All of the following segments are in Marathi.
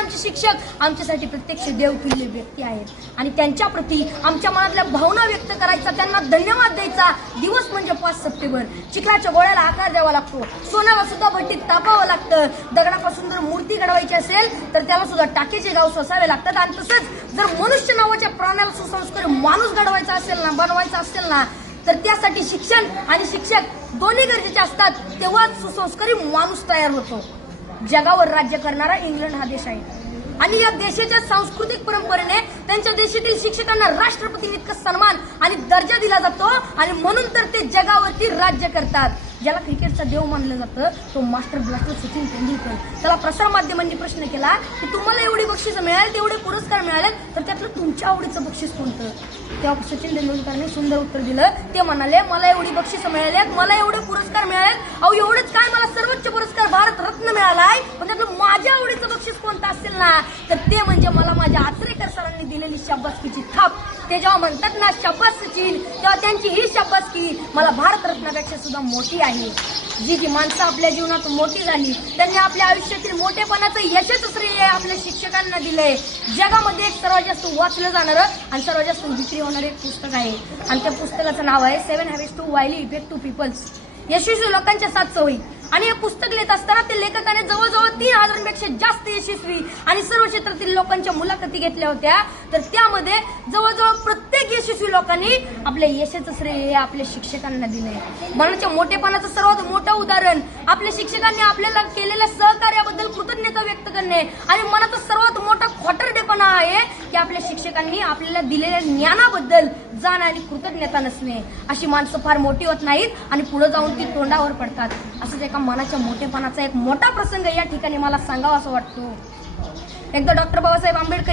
आमचे शिक्षक आमच्यासाठी प्रत्यक्ष देवतुल्य व्यक्ती आहेत आणि त्यांच्या प्रती आमच्या मनातल्या भावना व्यक्त करायचा, त्यांना धन्यवाद द्यायचा दिवस म्हणजे 5 सप्टेंबर. चिखलाच्या गोळ्याला आकार द्यावा लागतो, सोन्याला सुद्धा भट्टीत तापावं लागतं, दगडापासून जर मूर्ती घडवायची असेल तर त्याला सुद्धा टाकेचे गाव सोसावे लागतात. आणि तसंच जर मनुष्य नावाच्या प्राण्याला सुसंस्कारी माणूस घडवायचा असेल ना, बनवायचा असेल ना, तर त्यासाठी शिक्षण आणि शिक्षक दोन्ही गरजेचे असतात. तेव्हाच सुसंस्कारी माणूस तयार होतो. जगावर राज्य करणारा इंग्लंड हा देश आहे आणि या देशाच्या सांस्कृतिक परंपरेने त्यांच्या देशातील शिक्षकांना राष्ट्रपतींइतका सन्मान आणि दर्जा दिला जातो आणि म्हणून तर ते जगावरती राज्य करतात. ज्याला क्रिकेटचा देव मानलं जातं तो मास्टर ब्लास्टर सचिन तेंडुलकर. त्याला प्रसार माध्यमांनी प्रश्न केला की तुम्हाला एवढी बक्षिसं मिळाली, तेवढे पुरस्कार मिळाले, तर त्यातलं तुमच्या आवडीचं बक्षीस कोणतं? तेव्हा सचिन तेंडुलकरने सुंदर उत्तर दिलं. ते म्हणाले, मला एवढी बक्षिसं मिळाल्यात, मला एवढे पुरस्कार मिळालेत, अहो एवढंच काय, मला सर्वोच्च पुरस्कार भारत रत्न मिळालाय, पण त्यातलं माझ्या आवडीचं बक्षीस कोणतं असेल ना, तर ते म्हणजे मला माझ्या आचरेकर सरांनी दिलेली शाबासकीची थाप. ते जेव्हा म्हणतात ना शाबास सचिन, तेव्हा त्यांची ही शाबासकी मला भारतरत्नापेक्षा सुद्धा मोठी आहे. जी माणसं आपल्या जीवनात मोठी झाली त्यांनी आपल्या आयुष्यातील मोठेपणाचं यशच श्रेय आपल्या शिक्षकांना दिलंय. जगामध्ये एक सर्वात जास्त वाचलं जाणारं आणि सर्वात जास्त विक्री होणारं एक पुस्तक आहे आणि त्या पुस्तकाचं नाव आहे 7 Habits to Highly Effective People. यशस्वी लोकांच्या 7 सवयी. आणि हे पुस्तक लिहित असताना ते लेखकाने जवळजवळ 3000पेक्षा जास्त यशस्वी आणि सर्व क्षेत्रातील लोकांच्या मुलाखती घेतल्या होत्या. तर त्यामध्ये जवळजवळ प्रत्येक यशस्वी लोकांनी आपल्या यशाचं श्रेय आपल्या शिक्षकांना दिलंय. मनाच्या मोठेपणाचं सर्वात मोठं उदाहरण आपल्या शिक्षकांनी आपल्याला केलेल्या सहकार्याबद्दल कृतज्ञता व्यक्त करणे आणि मनाचा सर्वात मोठा खोटरडेपणा आहे की आपल्या शिक्षकांनी आपल्याला दिलेल्या ज्ञानाबद्दल जाण आणि कृतज्ञता नसणे. अशी माणसं फार मोठी होत नाहीत आणि पुढे जाऊन ती तोंडावर पडतात. असंच एका मनाच्या मोठेपणाचा एक मोठा प्रसंग या ठिकाणी मला सांगावा असं वाटतो. एकदा डॉक्टर बाबासाहेब आंबेडकर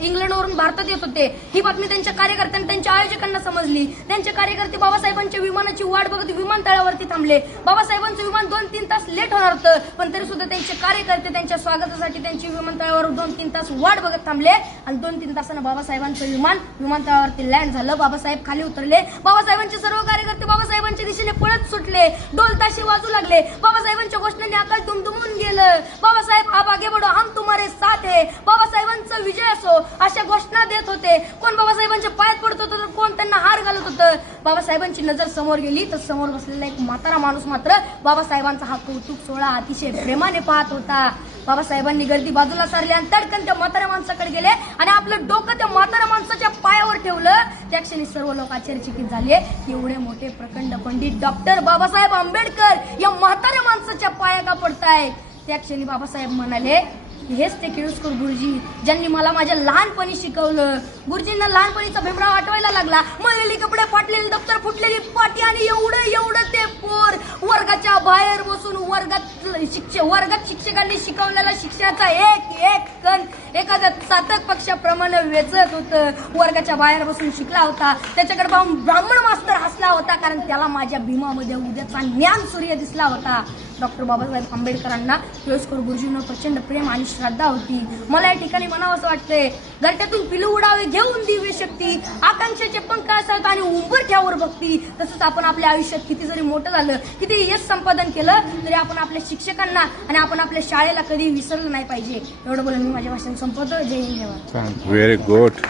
इंग्लंडवरून भारतात येत होते. ही बातमी त्यांच्या कार्यकर्त्यांना, त्यांच्या आयोजकांना समजली. त्यांचे कार्यकर्ते बाबासाहेबांच्या विमानाची वाट बघत विमानतळावरती थांबले. बाबासाहेबांचं विमान 2-3 तास लेट होणार होतं, पण तरी सुद्धा त्यांचे कार्यकर्ते त्यांच्या स्वागतासाठी त्यांची विमानतळावर 2-3 तास वाट बघत थांबले आणि 2-3 तासानं बाबासाहेबांचं विमान विमानतळावरती लँड झालं. बाबासाहेब खाली उतरले. बाबासाहेबांचे सर्व कार्यकर्ते बाबासाहेबांच्या दिशेने पळत सुटले. ढोल ताशे वाजू लागले. बाबासाहेबांच्या घोषणांनी आकाश दुमदुमून गेलं. बाबासाहेब आप आगे बढ़ो, हम तुम्हारे साथ है. बाबासाहेबांचा विजय असो अशा घोषणा देत होते. कोण बाबासाहेबांच्या पायात पडत होतं तर कोण त्यांना हार घालत होतं. बाबासाहेबांची नजर समोर गेली तर समोर बसलेला एक म्हातारा माणूस मात्र बाबासाहेबांचा हा कौतुक सोहळा अतिशय प्रेमाने पाहत होता. बाबासाहेबांनी गर्दी बाजूला सारली आणि तडकन त्या म्हाताऱ्या माणसाकडे गेले आणि आपलं डोकं त्या म्हाताऱ्या माणसाच्या पायावर ठेवलं. त्या क्षणी सर्व लोक आश्चर्यचकित झाले. एवढे मोठे प्रखंड पंडित डॉक्टर बाबासाहेब आंबेडकर या म्हाताऱ्या माणसाच्या पाया का पडताय? त्या क्षणी बाबासाहेब म्हणाले, हेच ते केळुसकर गुरुजी ज्यांनी मला माझ्या लहानपणी शिकवलं. गुरुजींना लहानपणीचा भीमराव आठवायला लागला. मळलेली कपडे, फाटलेली दप्तर, फुटलेली पाटी आणि एवढं ते पोर वर्गाच्या बाहेर बसून वर्गात शिक्षकांनी शिकवलेला शिक्षणाचा एक कण एखाद्या चातक पक्षाप्रमाणे वेचत होतं. वर्गाच्या बाहेर बसून शिकला होता. त्याच्याकडे पाहून ब्राह्मण मास्तर हसला होता, कारण त्याला माझ्या भीमामध्ये उद्याचा ज्ञान सूर्य दिसला होता. डॉक्टर बाबासाहेब आंबेडकरांना केळुसकर गुरुजींना प्रचंड प्रेम आणि श्रद्धा होती. मला या ठिकाणी म्हणावं असं वाटतंय, घरट्यातून पिलू उडावे घेऊन दिव्य शक्ती, आकांक्षाचे पंख असतात आणि उंबरठ्यावर भक्ती. तसंच आपण आपल्या आयुष्यात किती जरी मोठं झालं, किती यश संपादन केलं, तरी आपण आपल्या शिक्षकांना आणि आपण आपल्या शाळेला कधी विसरलं नाही पाहिजे. एवढं बोलून मी माझ्या भाषण संपवतो. जय हिंद. Very good.